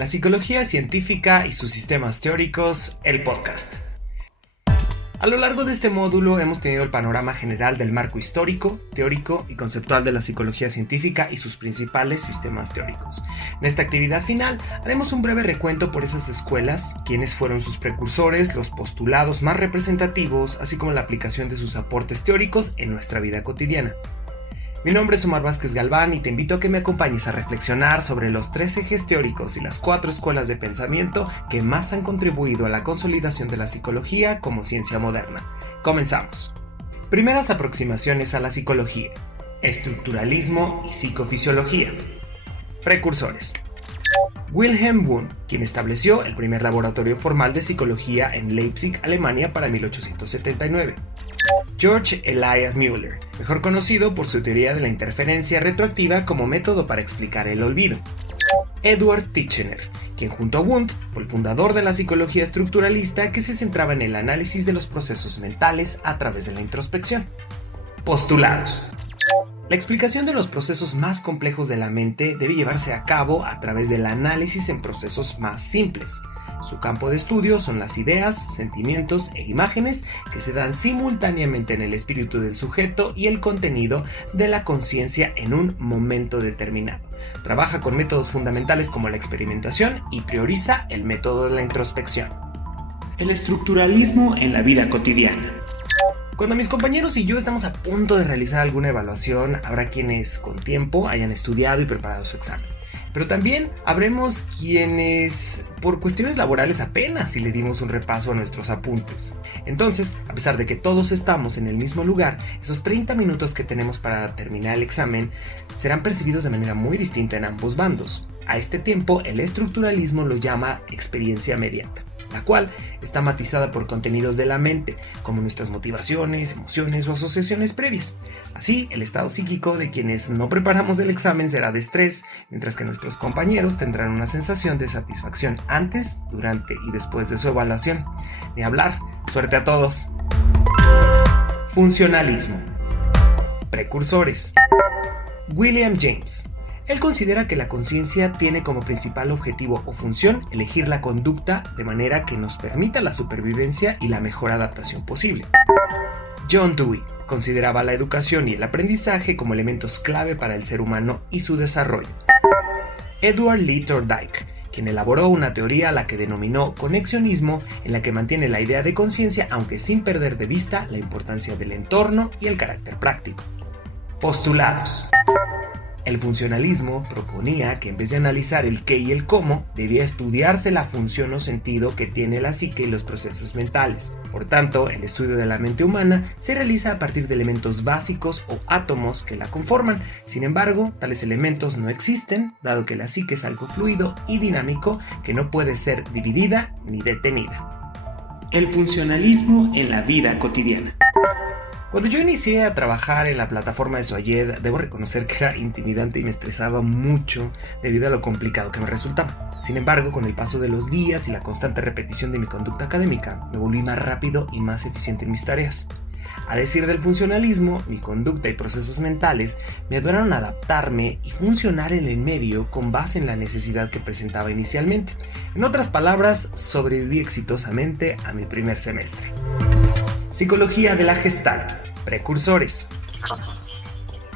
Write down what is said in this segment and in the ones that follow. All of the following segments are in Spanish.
La psicología científica y sus sistemas teóricos, el podcast. A lo largo de este módulo hemos tenido el panorama general del marco histórico, teórico y conceptual de la psicología científica y sus principales sistemas teóricos. En esta actividad final haremos un breve recuento por esas escuelas, quiénes fueron sus precursores, los postulados más representativos, así como la aplicación de sus aportes teóricos en nuestra vida cotidiana. Mi nombre es Omar Vázquez Galván y te invito a que me acompañes a reflexionar sobre los 3 ejes teóricos y las 4 escuelas de pensamiento que más han contribuido a la consolidación de la psicología como ciencia moderna. Comenzamos. Primeras aproximaciones a la psicología: estructuralismo y psicofisiología. Precursores: Wilhelm Wundt, quien estableció el primer laboratorio formal de psicología en Leipzig, Alemania, para 1879. George Elias Müller, mejor conocido por su teoría de la interferencia retroactiva como método para explicar el olvido. Edward Titchener, quien junto a Wundt fue el fundador de la psicología estructuralista que se centraba en el análisis de los procesos mentales a través de la introspección. Postulados: la explicación de los procesos más complejos de la mente debe llevarse a cabo a través del análisis en procesos más simples. Su campo de estudio son las ideas, sentimientos e imágenes que se dan simultáneamente en el espíritu del sujeto y el contenido de la conciencia en un momento determinado. Trabaja con métodos fundamentales como la experimentación y prioriza el método de la introspección. El estructuralismo en la vida cotidiana. Cuando mis compañeros y yo estamos a punto de realizar alguna evaluación, habrá quienes con tiempo hayan estudiado y preparado su examen. Pero también habremos quienes, por cuestiones laborales, apenas si le dimos un repaso a nuestros apuntes. Entonces, a pesar de que todos estamos en el mismo lugar, esos 30 minutos que tenemos para terminar el examen serán percibidos de manera muy distinta en ambos bandos. A este tiempo, el estructuralismo lo llama experiencia mediata, la cual está matizada por contenidos de la mente, como nuestras motivaciones, emociones o asociaciones previas. Así, el estado psíquico de quienes no preparamos el examen será de estrés, mientras que nuestros compañeros tendrán una sensación de satisfacción antes, durante y después de su evaluación. Ni hablar, suerte a todos. Funcionalismo. Precursores: William James. Él considera que la conciencia tiene como principal objetivo o función elegir la conducta de manera que nos permita la supervivencia y la mejor adaptación posible. John Dewey consideraba la educación y el aprendizaje como elementos clave para el ser humano y su desarrollo. Edward Lee Thorndike, quien elaboró una teoría a la que denominó conexionismo, en la que mantiene la idea de conciencia aunque sin perder de vista la importancia del entorno y el carácter práctico. Postulados: el funcionalismo proponía que en vez de analizar el qué y el cómo, debía estudiarse la función o sentido que tiene la psique y los procesos mentales. Por tanto, el estudio de la mente humana se realiza a partir de elementos básicos o átomos que la conforman. Sin embargo, tales elementos no existen, dado que la psique es algo fluido y dinámico que no puede ser dividida ni detenida. El funcionalismo en la vida cotidiana. Cuando yo inicié a trabajar en la plataforma de Soayed, debo reconocer que era intimidante y me estresaba mucho debido a lo complicado que me resultaba. Sin embargo, con el paso de los días y la constante repetición de mi conducta académica, me volví más rápido y más eficiente en mis tareas. A decir del funcionalismo, mi conducta y procesos mentales me ayudaron a adaptarme y funcionar en el medio con base en la necesidad que presentaba inicialmente. En otras palabras, sobreviví exitosamente a mi primer semestre. Psicología de la Gestalt. Precursores: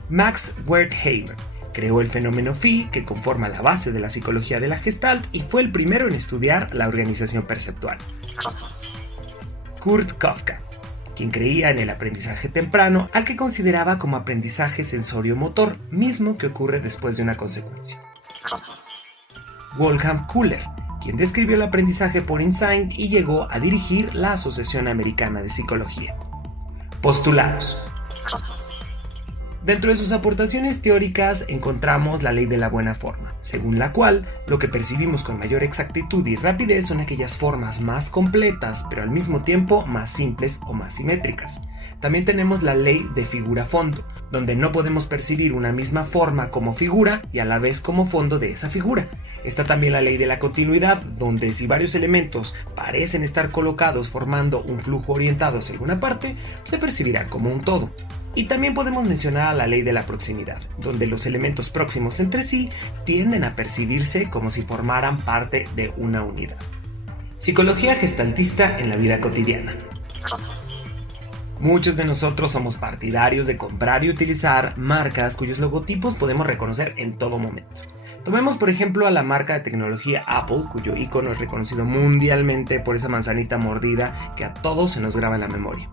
Max Wertheimer creó el fenómeno phi, que conforma la base de la psicología de la Gestalt y fue el primero en estudiar la organización perceptual. Kurt Kafka, quien creía en el aprendizaje temprano, al que consideraba como aprendizaje sensorio-motor, mismo que ocurre después de una consecuencia. Wolfgang Köhler, quien describió el aprendizaje por insight y llegó a dirigir la Asociación Americana de Psicología. Postulados. Dentro de sus aportaciones teóricas encontramos la ley de la buena forma, según la cual lo que percibimos con mayor exactitud y rapidez son aquellas formas más completas, pero al mismo tiempo más simples o más simétricas. También tenemos la ley de figura-fondo, donde no podemos percibir una misma forma como figura y a la vez como fondo de esa figura. Está también la ley de la continuidad, donde si varios elementos parecen estar colocados formando un flujo orientado hacia alguna parte, se percibirá como un todo. Y también podemos mencionar a la ley de la proximidad, donde los elementos próximos entre sí tienden a percibirse como si formaran parte de una unidad. Psicología gestaltista en la vida cotidiana. Muchos de nosotros somos partidarios de comprar y utilizar marcas cuyos logotipos podemos reconocer en todo momento. Tomemos por ejemplo a la marca de tecnología Apple, cuyo icono es reconocido mundialmente por esa manzanita mordida que a todos se nos graba en la memoria.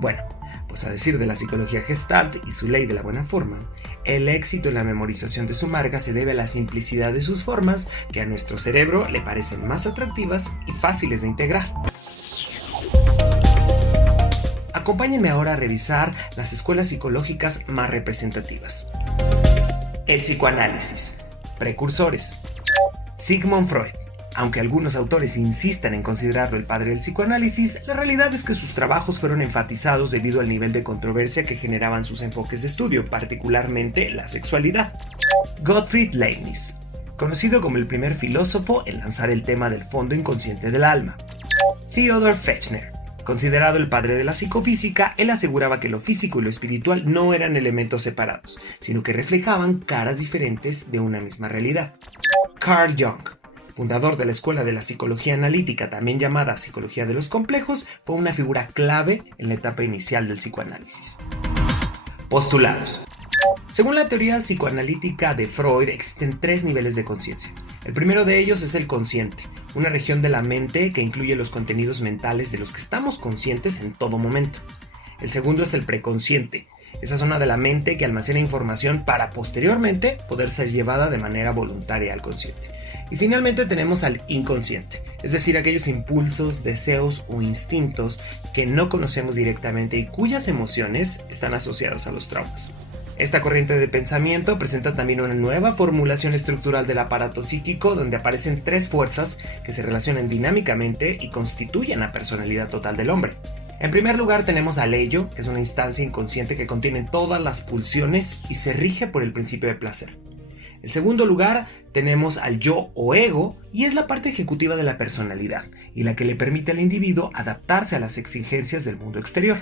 Bueno, pues a decir de la psicología Gestalt y su ley de la buena forma, el éxito en la memorización de su marca se debe a la simplicidad de sus formas que a nuestro cerebro le parecen más atractivas y fáciles de integrar. Acompáñenme ahora a revisar las escuelas psicológicas más representativas. El psicoanálisis. Precursores. Sigmund Freud. Aunque algunos autores insistan en considerarlo el padre del psicoanálisis, la realidad es que sus trabajos fueron enfatizados debido al nivel de controversia que generaban sus enfoques de estudio, particularmente la sexualidad. Gottfried Leibniz, conocido como el primer filósofo en lanzar el tema del fondo inconsciente del alma. Theodor Fechner, considerado el padre de la psicofísica, él aseguraba que lo físico y lo espiritual no eran elementos separados, sino que reflejaban caras diferentes de una misma realidad. Carl Jung, fundador de la escuela de la psicología analítica, también llamada psicología de los complejos, fue una figura clave en la etapa inicial del psicoanálisis. Postulados. Según la teoría psicoanalítica de Freud, existen 3 niveles de conciencia. El primero de ellos es el consciente, una región de la mente que incluye los contenidos mentales de los que estamos conscientes en todo momento. El segundo es el preconsciente, esa zona de la mente que almacena información para posteriormente poder ser llevada de manera voluntaria al consciente. Y finalmente tenemos al inconsciente, es decir, aquellos impulsos, deseos o instintos que no conocemos directamente y cuyas emociones están asociadas a los traumas. Esta corriente de pensamiento presenta también una nueva formulación estructural del aparato psíquico donde aparecen 3 fuerzas que se relacionan dinámicamente y constituyen la personalidad total del hombre. En primer lugar tenemos al ello, que es una instancia inconsciente que contiene todas las pulsiones y se rige por el principio de placer. En segundo lugar tenemos al yo o ego y es la parte ejecutiva de la personalidad y la que le permite al individuo adaptarse a las exigencias del mundo exterior.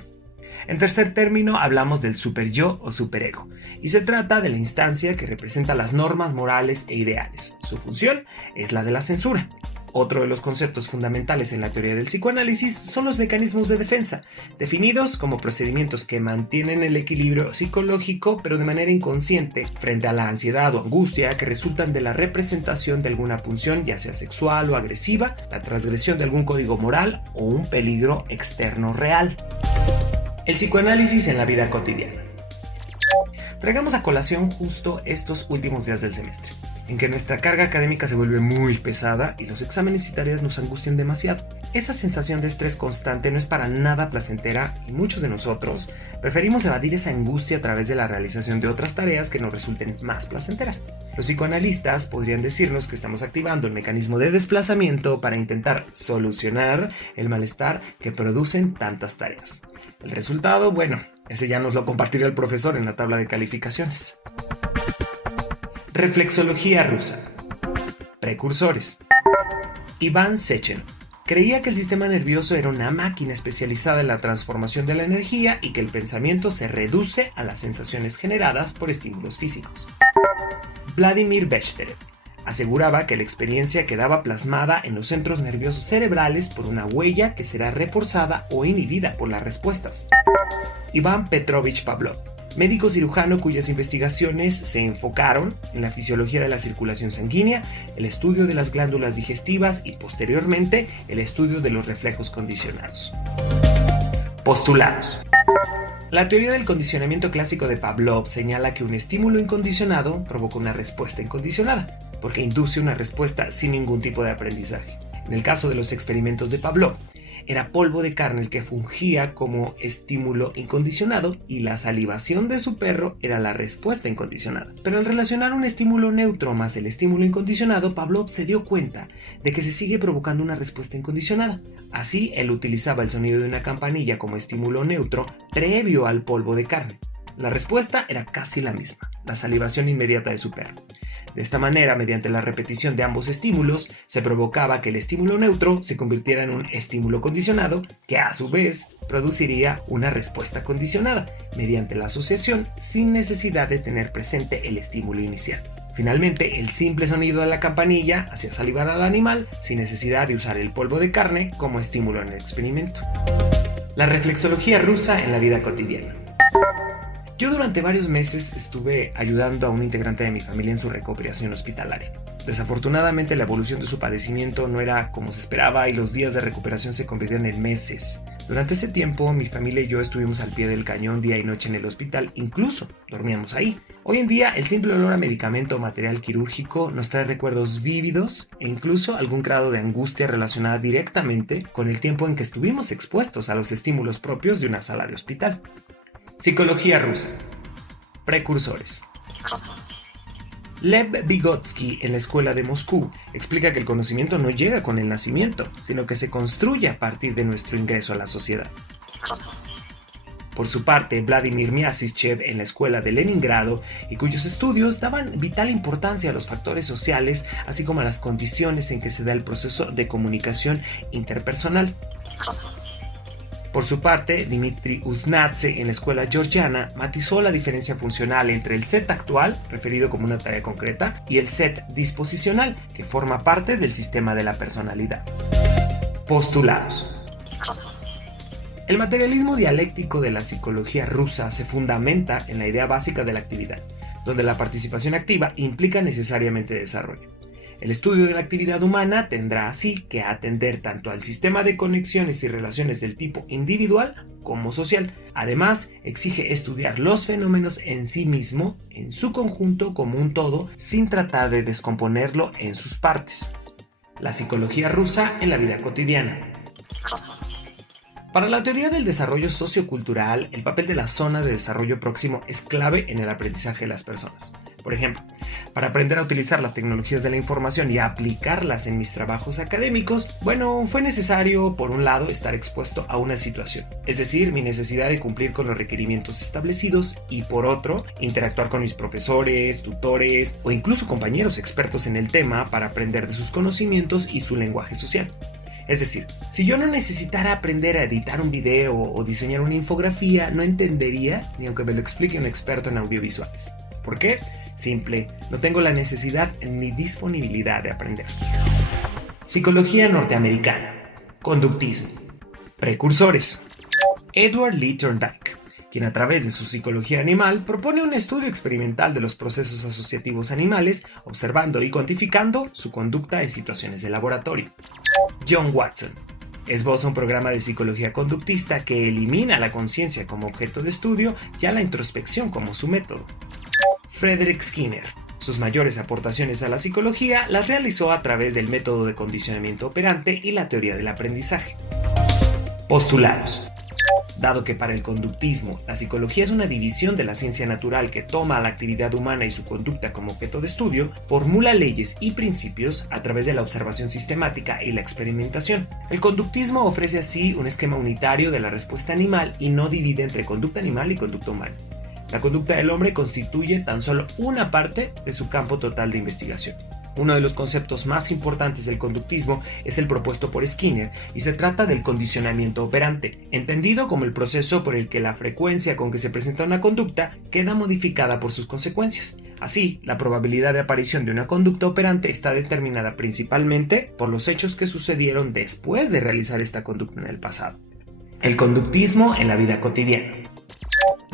En tercer término hablamos del superyo o superego, y se trata de la instancia que representa las normas morales e ideales. Su función es la de la censura. Otro de los conceptos fundamentales en la teoría del psicoanálisis son los mecanismos de defensa, definidos como procedimientos que mantienen el equilibrio psicológico pero de manera inconsciente frente a la ansiedad o angustia que resultan de la representación de alguna pulsión, ya sea sexual o agresiva, la transgresión de algún código moral o un peligro externo real. El psicoanálisis en la vida cotidiana. Traigamos a colación justo estos últimos días del semestre, en que nuestra carga académica se vuelve muy pesada y los exámenes y tareas nos angustian demasiado. Esa sensación de estrés constante no es para nada placentera y muchos de nosotros preferimos evadir esa angustia a través de la realización de otras tareas que nos resulten más placenteras. Los psicoanalistas podrían decirnos que estamos activando el mecanismo de desplazamiento para intentar solucionar el malestar que producen tantas tareas. El resultado, bueno, ese ya nos lo compartirá el profesor en la tabla de calificaciones. Reflexología rusa. Precursores. Iván Sechin creía que el sistema nervioso era una máquina especializada en la transformación de la energía y que el pensamiento se reduce a las sensaciones generadas por estímulos físicos. Vladimir Bechterev aseguraba que la experiencia quedaba plasmada en los centros nerviosos cerebrales por una huella que será reforzada o inhibida por las respuestas. Iván Petrovich Pavlov, médico cirujano cuyas investigaciones se enfocaron en la fisiología de la circulación sanguínea, el estudio de las glándulas digestivas y posteriormente el estudio de los reflejos condicionados. Postulados. La teoría del condicionamiento clásico de Pavlov señala que un estímulo incondicionado provoca una respuesta incondicionada, porque induce una respuesta sin ningún tipo de aprendizaje. En el caso de los experimentos de Pavlov, era polvo de carne el que fungía como estímulo incondicionado y la salivación de su perro era la respuesta incondicionada. Pero al relacionar un estímulo neutro más el estímulo incondicionado, Pavlov se dio cuenta de que se sigue provocando una respuesta incondicionada. Así, él utilizaba el sonido de una campanilla como estímulo neutro previo al polvo de carne. La respuesta era casi la misma, la salivación inmediata de su perro. De esta manera, mediante la repetición de ambos estímulos, se provocaba que el estímulo neutro se convirtiera en un estímulo condicionado, que a su vez produciría una respuesta condicionada, mediante la asociación sin necesidad de tener presente el estímulo inicial. Finalmente, el simple sonido de la campanilla hacía salivar al animal sin necesidad de usar el polvo de carne como estímulo en el experimento. La reflexología rusa en la vida cotidiana. Yo durante varios meses estuve ayudando a un integrante de mi familia en su recuperación hospitalaria. Desafortunadamente la evolución de su padecimiento no era como se esperaba y los días de recuperación se convirtieron en meses. Durante ese tiempo mi familia y yo estuvimos al pie del cañón día y noche en el hospital, incluso dormíamos ahí. Hoy en día el simple olor a medicamento o material quirúrgico nos trae recuerdos vívidos e incluso algún grado de angustia relacionada directamente con el tiempo en que estuvimos expuestos a los estímulos propios de una sala de hospital. Psicología rusa. Precursores. Lev Vygotsky en la escuela de Moscú explica que el conocimiento no llega con el nacimiento, sino que se construye a partir de nuestro ingreso a la sociedad. Por su parte, Vladimir Myasishchev en la escuela de Leningrado, y cuyos estudios daban vital importancia a los factores sociales, así como a las condiciones en que se da el proceso de comunicación interpersonal. Por su parte, Dmitry Uznadze en la escuela georgiana matizó la diferencia funcional entre el set actual, referido como una tarea concreta, y el set disposicional, que forma parte del sistema de la personalidad. Postulados. El materialismo dialéctico de la psicología rusa se fundamenta en la idea básica de la actividad, donde la participación activa implica necesariamente desarrollo. El estudio de la actividad humana tendrá así que atender tanto al sistema de conexiones y relaciones del tipo individual como social. Además, exige estudiar los fenómenos en sí mismo, en su conjunto como un todo, sin tratar de descomponerlo en sus partes. La psicología rusa en la vida cotidiana. Para la teoría del desarrollo sociocultural, el papel de la zona de desarrollo próximo es clave en el aprendizaje de las personas. Por ejemplo, para aprender a utilizar las tecnologías de la información y a aplicarlas en mis trabajos académicos, fue necesario, por un lado, estar expuesto a una situación, es decir, mi necesidad de cumplir con los requerimientos establecidos, y por otro, interactuar con mis profesores, tutores o incluso compañeros expertos en el tema para aprender de sus conocimientos y su lenguaje social. Es decir, si yo no necesitara aprender a editar un video o diseñar una infografía, no entendería ni aunque me lo explique un experto en audiovisuales. ¿Por qué? Simple, no tengo la necesidad ni disponibilidad de aprender. Psicología norteamericana. Conductismo. Precursores. Edward Lee Thorndike, quien a través de su psicología animal propone un estudio experimental de los procesos asociativos animales, observando y cuantificando su conducta en situaciones de laboratorio. John Watson esboza un programa de psicología conductista que elimina la conciencia como objeto de estudio y a la introspección como su método. Frederick Skinner. Sus mayores aportaciones a la psicología las realizó a través del método de condicionamiento operante y la teoría del aprendizaje. Postulados. Dado que para el conductismo la psicología es una división de la ciencia natural que toma a la actividad humana y su conducta como objeto de estudio, formula leyes y principios a través de la observación sistemática y la experimentación. El conductismo ofrece así un esquema unitario de la respuesta animal y no divide entre conducta animal y conducta humana. La conducta del hombre constituye tan solo una parte de su campo total de investigación. Uno de los conceptos más importantes del conductismo es el propuesto por Skinner y se trata del condicionamiento operante, entendido como el proceso por el que la frecuencia con que se presenta una conducta queda modificada por sus consecuencias. Así, la probabilidad de aparición de una conducta operante está determinada principalmente por los hechos que sucedieron después de realizar esta conducta en el pasado. El conductismo en la vida cotidiana.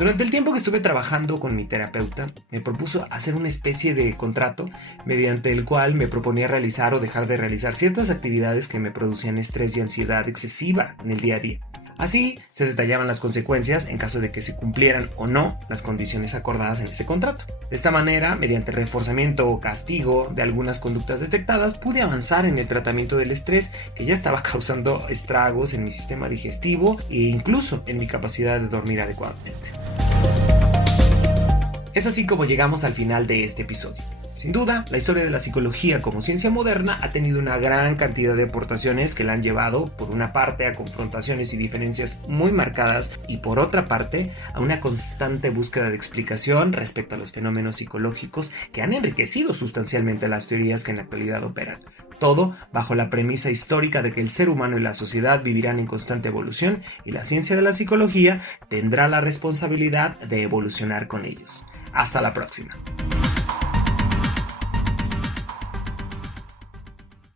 Durante el tiempo que estuve trabajando con mi terapeuta, me propuso hacer una especie de contrato mediante el cual me proponía realizar o dejar de realizar ciertas actividades que me producían estrés y ansiedad excesiva en el día a día. Así, se detallaban las consecuencias en caso de que se cumplieran o no las condiciones acordadas en ese contrato. De esta manera, mediante reforzamiento o castigo de algunas conductas detectadas, pude avanzar en el tratamiento del estrés que ya estaba causando estragos en mi sistema digestivo e incluso en mi capacidad de dormir adecuadamente. Es así como llegamos al final de este episodio. Sin duda, la historia de la psicología como ciencia moderna ha tenido una gran cantidad de aportaciones que la han llevado, por una parte, a confrontaciones y diferencias muy marcadas y por otra parte, a una constante búsqueda de explicación respecto a los fenómenos psicológicos que han enriquecido sustancialmente las teorías que en la actualidad operan. Todo bajo la premisa histórica de que el ser humano y la sociedad vivirán en constante evolución y la ciencia de la psicología tendrá la responsabilidad de evolucionar con ellos. Hasta la próxima.